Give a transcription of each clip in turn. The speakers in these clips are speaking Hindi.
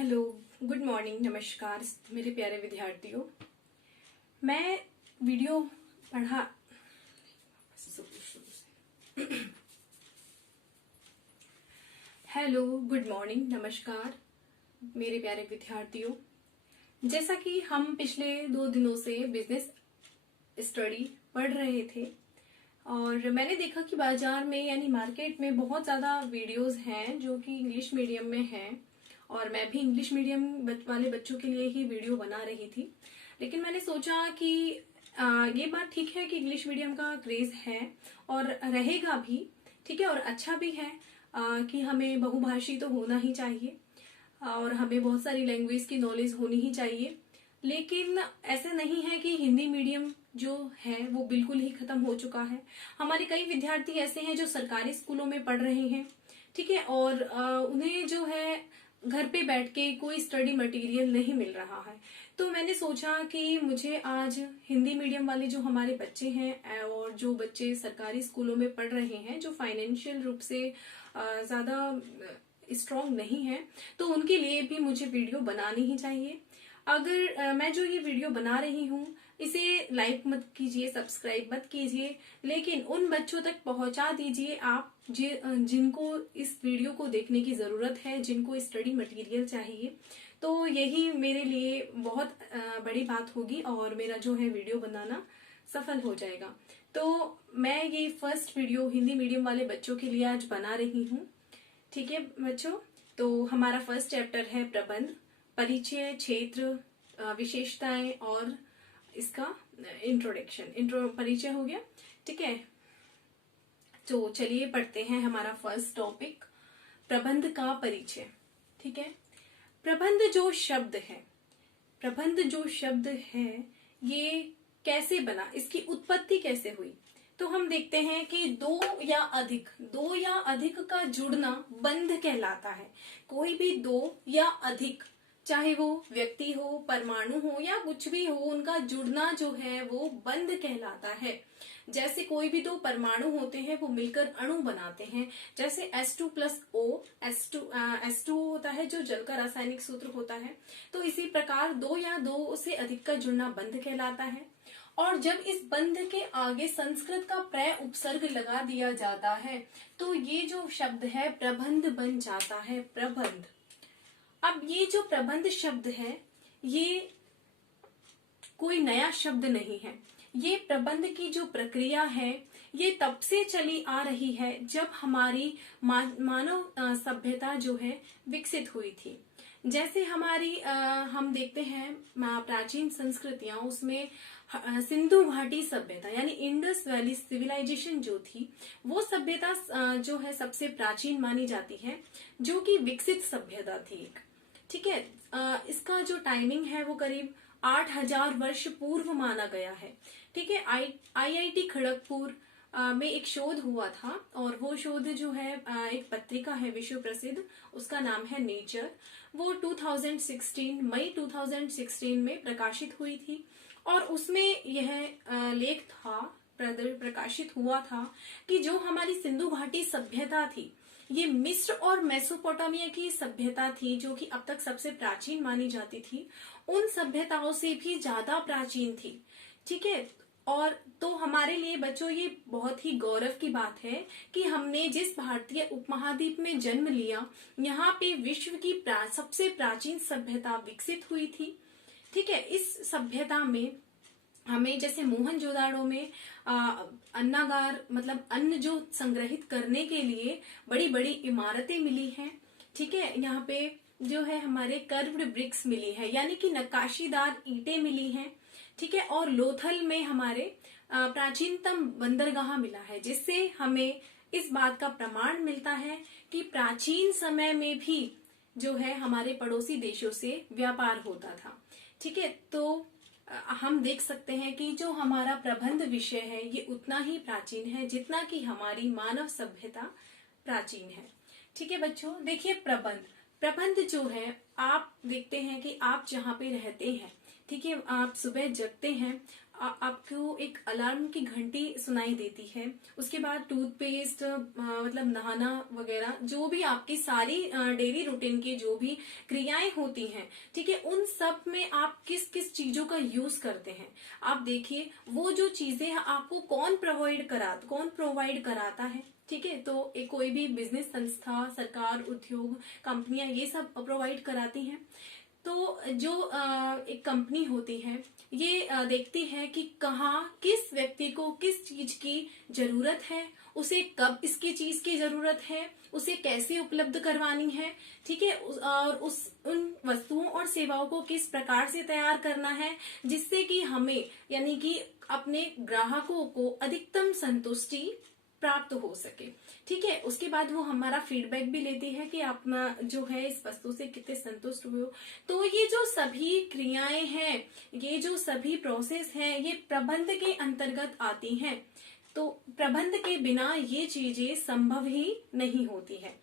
हेलो, गुड मॉर्निंग, नमस्कार मेरे प्यारे विद्यार्थियों। मैं वीडियो पढ़ा हेलो, गुड मॉर्निंग, नमस्कार मेरे प्यारे विद्यार्थियों। जैसा कि हम पिछले 2 दिनों से बिजनेस स्टडी पढ़ रहे थे और मैंने देखा कि बाजार में यानी मार्केट में बहुत ज़्यादा वीडियोस हैं जो कि इंग्लिश मीडियम में हैं और मैं भी इंग्लिश मीडियम वाले बच्चों के लिए ही वीडियो बना रही थी। लेकिन मैंने सोचा कि ये बात ठीक है कि इंग्लिश मीडियम का क्रेज है और रहेगा भी, ठीक है, और अच्छा भी है कि हमें बहुभाषी तो होना ही चाहिए और हमें बहुत सारी लैंग्वेज की नॉलेज होनी ही चाहिए। लेकिन ऐसा नहीं है कि हिंदी मीडियम जो है वो बिल्कुल ही खत्म हो चुका है। हमारे कई विद्यार्थी ऐसे हैं जो सरकारी स्कूलों में पढ़ रहे हैं, ठीक है, और उन्हें जो है घर पे बैठ के कोई स्टडी मटेरियल नहीं मिल रहा है। तो मैंने सोचा कि मुझे आज हिंदी मीडियम वाले जो हमारे बच्चे हैं और जो बच्चे सरकारी स्कूलों में पढ़ रहे हैं जो फाइनेंशियल रूप से ज्यादा स्ट्रांग नहीं है, तो उनके लिए भी मुझे वीडियो बनानी ही चाहिए। अगर मैं जो ये वीडियो बना रही हूँ इसे लाइक मत कीजिए, सब्सक्राइब मत कीजिए, लेकिन उन बच्चों तक पहुंचा दीजिए आप जिनको इस वीडियो को देखने की जरूरत है, जिनको स्टडी मटेरियल चाहिए। तो यही मेरे लिए बहुत बड़ी बात होगी और मेरा जो है वीडियो बनाना सफल हो जाएगा। तो मैं ये फर्स्ट वीडियो हिंदी मीडियम वाले बच्चों के लिए आज बना रही हूँ, ठीक है बच्चों। तो हमारा फर्स्ट चैप्टर है प्रबंध, परिचय, क्षेत्र, विशेषताएं और इसका इंट्रो परिचय हो गया, ठीक है। तो चलिए पढ़ते हैं हमारा फर्स्ट टॉपिक, प्रबंध का परिचय, ठीक है। प्रबंध जो शब्द है ये कैसे बना, इसकी उत्पत्ति कैसे हुई, तो हम देखते हैं कि दो या अधिक का जुड़ना बंध कहलाता है। कोई भी दो या अधिक, चाहे वो व्यक्ति हो, परमाणु हो या कुछ भी हो, उनका जुड़ना जो है वो बंध कहलाता है। जैसे कोई भी दो परमाणु होते हैं वो मिलकर अणु बनाते हैं, जैसे H2+O, H2 होता है जो जल का रासायनिक सूत्र होता है। तो इसी प्रकार दो या दो से अधिक का जुड़ना बंध कहलाता है। और जब इस बंध के आगे संस्कृत का प्रय उपसर्ग लगा दिया जाता है तो ये जो शब्द है प्रबंध बन जाता है, प्रबंध। अब ये जो प्रबंध शब्द है ये कोई नया शब्द नहीं है। ये प्रबंध की जो प्रक्रिया है ये तब से चली आ रही है जब हमारी मानव सभ्यता जो है विकसित हुई थी। जैसे हमारी हम देखते हैं प्राचीन संस्कृतियां, उसमें सिंधु घाटी सभ्यता यानी इंडस वैली सिविलाइजेशन जो थी वो सभ्यता जो है सबसे प्राचीन मानी जाती है, जो कि विकसित सभ्यता थी, ठीक है। इसका जो टाइमिंग है वो करीब 8000 वर्ष पूर्व माना गया है, ठीक है। IIT खड़गपुर में एक शोध हुआ था और वो शोध जो है एक पत्रिका है विश्व प्रसिद्ध, उसका नाम है नेचर। वो 2016 मई 2016 में प्रकाशित हुई थी और उसमें यह लेख था, प्रकाशित हुआ था कि जो हमारी सिंधु घाटी सभ्यता थी ये मिस्र और मेसोपोटामिया की सभ्यता थी, जो कि अब तक सबसे प्राचीन मानी जाती थी, उन सभ्यताओं से भी ज्यादा प्राचीन थी, ठीक है। और तो हमारे लिए बच्चों ये बहुत ही गौरव की बात है कि हमने जिस भारतीय उपमहाद्वीप में जन्म लिया यहाँ पे विश्व की सबसे प्राचीन सभ्यता विकसित हुई थी, ठीक है। इस सभ्यता में हमें जैसे मोहनजोदाड़ो में अन्नागार मतलब अन्न जो संग्रहित करने के लिए बड़ी बड़ी इमारतें मिली हैं, ठीक है। यहाँ पे जो है हमारे कर्व्ड ब्रिक्स मिली है यानी कि नक्काशीदार ईंटें मिली हैं, ठीक है। और लोथल में हमारे प्राचीनतम बंदरगाह मिला है, जिससे हमें इस बात का प्रमाण मिलता है कि प्राचीन समय में भी जो है हमारे पड़ोसी देशों से व्यापार होता था, ठीक है। तो हम देख सकते हैं कि जो हमारा प्रबंध विषय है ये उतना ही प्राचीन है जितना कि हमारी मानव सभ्यता प्राचीन है, ठीक है बच्चों। देखिए प्रबंध जो है, आप देखते हैं कि आप जहाँ पे रहते हैं, ठीक है, आप सुबह जगते हैं, आपको एक अलार्म की घंटी सुनाई देती है, उसके बाद टूथपेस्ट मतलब नहाना वगैरह, जो भी आपकी सारी डेली रूटीन की जो भी क्रियाएं होती हैं, ठीक है, उन सब में आप किस किस चीजों का यूज करते हैं। आप देखिए वो जो चीजें हैं आपको कौन प्रोवाइड कराता है, ठीक है। तो एक कोई भी बिजनेस संस्था, सरकार, उद्योग, कंपनियां ये सब प्रोवाइड कराती हैं। तो जो एक कंपनी होती है ये देखती है कि कहाँ किस व्यक्ति को किस चीज की जरूरत है, उसे कब इसकी चीज की जरूरत है, उसे कैसे उपलब्ध करवानी है, ठीक है, और उन वस्तुओं और सेवाओं को किस प्रकार से तैयार करना है जिससे कि हमें यानी कि अपने ग्राहकों को अधिकतम संतुष्टि प्राप्त हो सके, ठीक है। उसके बाद वो हमारा फीडबैक भी लेती है कि आप जो है इस वस्तु से कितने संतुष्ट हुए हो। तो ये जो सभी क्रियाएं हैं, ये जो सभी प्रोसेस हैं, ये प्रबंध के अंतर्गत आती हैं। तो प्रबंध के बिना ये चीजें संभव ही नहीं होती है,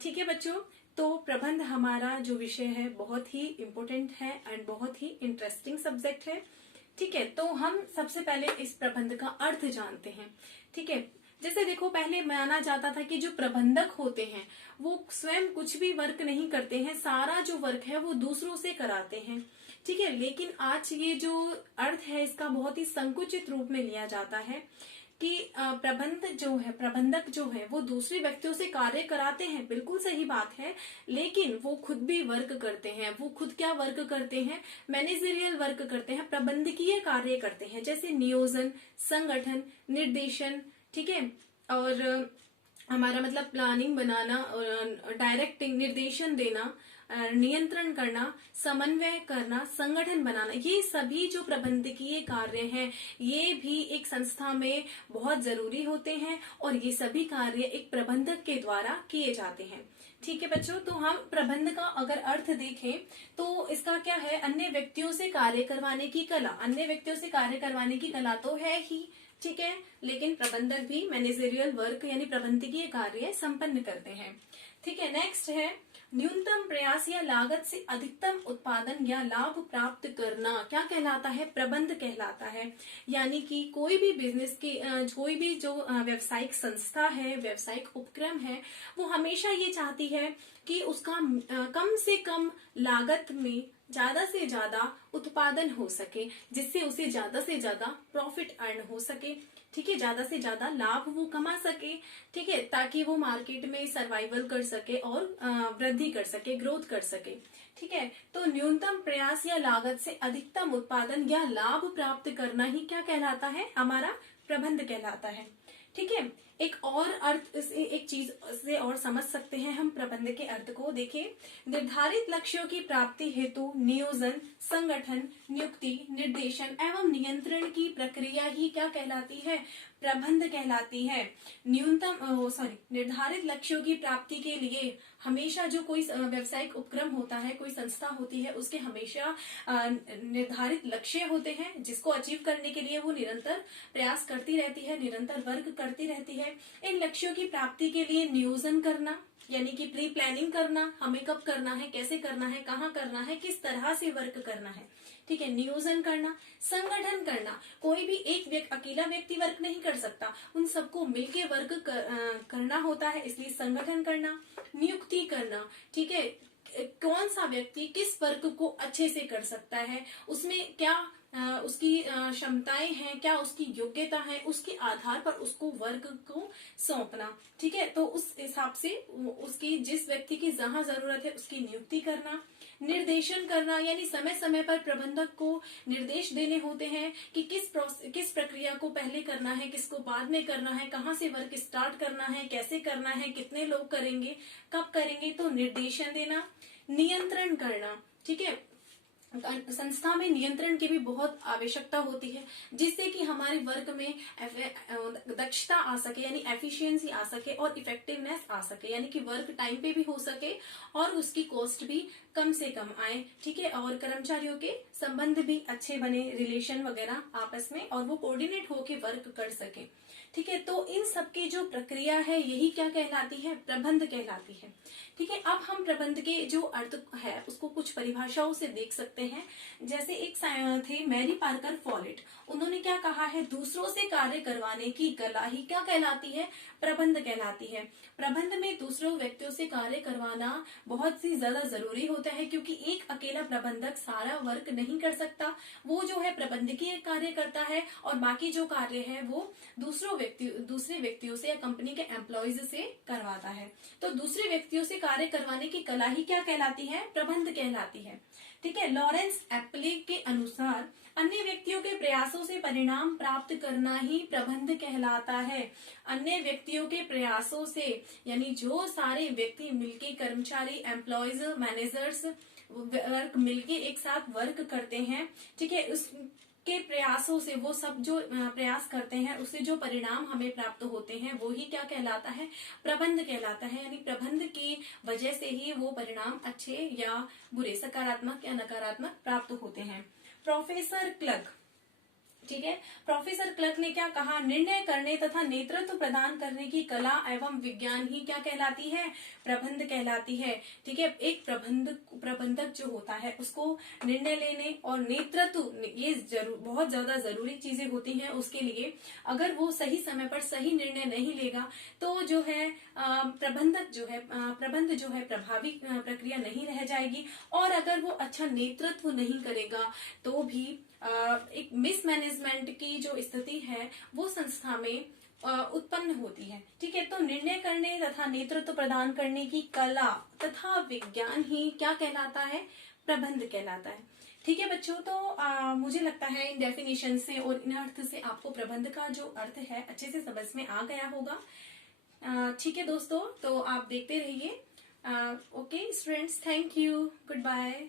ठीक है बच्चों। तो प्रबंध हमारा जो विषय है बहुत ही इम्पोर्टेंट है एंड बहुत ही इंटरेस्टिंग सब्जेक्ट है, ठीक है। तो हम सबसे पहले इस प्रबंध का अर्थ जानते हैं, ठीक है। जैसे देखो पहले माना जाता था कि जो प्रबंधक होते हैं वो स्वयं कुछ भी वर्क नहीं करते हैं, सारा जो वर्क है वो दूसरों से कराते हैं, ठीक है। लेकिन आज ये जो अर्थ है इसका बहुत ही संकुचित रूप में लिया जाता है कि प्रबंधक जो है वो दूसरे व्यक्तियों से कार्य कराते हैं, बिल्कुल सही बात है, लेकिन वो खुद भी वर्क करते हैं। वो खुद क्या वर्क करते हैं? मैनेजरियल वर्क करते हैं, प्रबंधकीय कार्य करते हैं, जैसे नियोजन, संगठन, निर्देशन, ठीक है। और हमारा मतलब प्लानिंग बनाना, डायरेक्टिंग, निर्देशन देना, नियंत्रण करना, समन्वय करना, संगठन बनाना, ये सभी जो प्रबंधकीय कार्य हैं ये भी एक संस्था में बहुत जरूरी होते हैं और ये सभी कार्य एक प्रबंधक के द्वारा किए जाते हैं, ठीक है बच्चों। तो हम प्रबंध का अगर अर्थ देखें तो इसका क्या है? अन्य व्यक्तियों से कार्य करवाने की कला। अन्य व्यक्तियों से कार्य करवाने की कला तो है ही, ठीक है, लेकिन प्रबंधक भी मैनेजरियल वर्क यानी प्रबंधकीय कार्य संपन्न करते हैं, ठीक है। नेक्स्ट है न्यूनतम प्रयास या लागत से अधिकतम उत्पादन या लाभ प्राप्त करना। क्या कहलाता है? प्रबंध कहलाता है। यानी कि कोई भी बिजनेस की कोई भी जो व्यवसायिक संस्था है, व्यवसायिक उपक्रम है, वो हमेशा ये चाहती है कि उसका कम से कम लागत में ज्यादा से ज्यादा उत्पादन हो सके, जिससे उसे ज्यादा से ज्यादा प्रॉफिट अर्न हो सके, ठीक है, ज्यादा से ज्यादा लाभ वो कमा सके, ठीक है, ताकि वो मार्केट में सर्वाइवल कर सके और वृद्धि कर सके, ग्रोथ कर सके, ठीक है। तो न्यूनतम प्रयास या लागत से अधिकतम उत्पादन या लाभ प्राप्त करना ही क्या कहलाता है? हमारा प्रबंध कहलाता है, ठीक है। एक और अर्थ एक चीज से और समझ सकते हैं हम प्रबंध के अर्थ को। देखिए, निर्धारित लक्ष्यों की प्राप्ति हेतु नियोजन, संगठन, नियुक्ति, निर्देशन एवं नियंत्रण की प्रक्रिया ही क्या कहलाती है? प्रबंध कहलाती है। निर्धारित लक्ष्यों की प्राप्ति के लिए हमेशा जो कोई व्यवसायिक उपक्रम होता है, कोई संस्था होती है, उसके हमेशा निर्धारित लक्ष्य होते हैं जिसको अचीव करने के लिए वो निरंतर प्रयास करती रहती है, निरंतर वर्क करती रहती है। इन लक्ष्यों की प्राप्ति के लिए नियोजन करना यानी कि प्री प्लानिंग करना, हमें कब करना है, कैसे करना है, कहाँ करना है, किस तरह से वर्क करना है, ठीक है, नियोजन करना। संगठन करना, कोई भी एक अकेला व्यक्ति वर्क नहीं कर सकता, उन सबको मिलके वर्क करना होता है, इसलिए संगठन करना। नियुक्ति करना, ठीक है, कौन सा व्यक्ति किस वर्क को अच्छे से कर सकता है, उसमें क्या उसकी क्षमताएं हैं, क्या उसकी योग्यता है, उसके आधार पर उसको वर्क को सौंपना, ठीक है। तो उस हिसाब से उसकी जिस व्यक्ति की जहां जरूरत है उसकी नियुक्ति करना। निर्देशन करना यानी समय समय पर प्रबंधक को निर्देश देने होते हैं कि किस प्रक्रिया को पहले करना है, किसको बाद में करना है, कहाँ से वर्क स्टार्ट करना है, कैसे करना है, कितने लोग करेंगे, कब करेंगे, तो निर्देशन देना। नियंत्रण करना, ठीक है, संस्था में नियंत्रण की भी बहुत आवश्यकता होती है जिससे कि हमारे वर्क में दक्षता आ सके यानी एफिशिएंसी आ सके और इफेक्टिवनेस आ सके, यानी कि वर्क टाइम पे भी हो सके और उसकी कॉस्ट भी कम से कम आए, ठीक है, और कर्मचारियों के संबंध भी अच्छे बने, रिलेशन वगैरह आपस में, और वो कोऑर्डिनेट होके वर्क कर सके, ठीक है। तो इन सब की जो प्रक्रिया है यही क्या कहलाती है? प्रबंध कहलाती है, ठीक है। अब हम प्रबंध के जो अर्थ है उसको कुछ परिभाषाओं से देख सकते हैं। जैसे एक थे मैरी पार्कर फॉलेट, उन्होंने क्या कहा है, दूसरों से कार्य करवाने की कला ही क्या कहलाती है, प्रबंध कहलाती है। प्रबंध में दूसरों व्यक्तियों से कार्य करवाना बहुत ही ज्यादा जरूरी होता है, क्योंकि एक अकेला प्रबंधक सारा वर्क नहीं कर सकता। वो जो है प्रबंधकीय कार्य करता है और बाकी जो कार्य है वो दूसरे व्यक्तियों से या कंपनी के एम्प्लॉयज से करवाता है। तो दूसरे व्यक्तियों से कार्य करवाने की कला ही क्या कहलाती है, प्रबंध कहलाती है। ठीक है। लॉरेंस एप्ले के अनुसार अन्य व्यक्तियों के प्रयासों से परिणाम प्राप्त करना ही प्रबंध कहलाता है। अन्य व्यक्तियों के प्रयासों से, यानी जो सारे व्यक्ति मिलके, कर्मचारी, एम्प्लॉयज, मैनेजर्स वर्क मिलके एक साथ वर्क करते हैं, ठीक है, उसके प्रयासों से, वो सब जो प्रयास करते हैं उससे जो परिणाम हमें प्राप्त होते हैं वो ही क्या कहलाता है, प्रबंध कहलाता है। यानी प्रबंध की वजह से ही वो परिणाम अच्छे या बुरे, सकारात्मक या नकारात्मक प्राप्त होते हैं। प्रोफेसर क्लर्क, ठीक है, प्रोफेसर क्लर्क ने क्या कहा, निर्णय करने तथा नेतृत्व प्रदान करने की कला एवं विज्ञान ही क्या कहलाती है, प्रबंध कहलाती है। ठीक है। एक प्रबंधक जो होता है उसको निर्णय लेने और नेतृत्व, ये बहुत ज्यादा जरूरी चीजें होती हैं उसके लिए। अगर वो सही समय पर सही निर्णय नहीं लेगा तो जो है प्रबंध जो है प्रभावी प्रक्रिया नहीं रह जाएगी। और अगर वो अच्छा नेतृत्व नहीं करेगा तो भी एक मिसमैनेजमेंट की जो स्थिति है वो संस्था में उत्पन्न होती है। ठीक है। तो निर्णय करने तथा नेतृत्व प्रदान करने की कला तथा विज्ञान ही क्या कहलाता है, प्रबंध कहलाता है। ठीक है बच्चों, तो मुझे लगता है इन डेफिनेशन से और इन अर्थ से आपको प्रबंध का जो अर्थ है अच्छे से समझ में आ गया होगा। ठीक है दोस्तों, तो आप देखते रहिए। Okay students, thank you, good bye.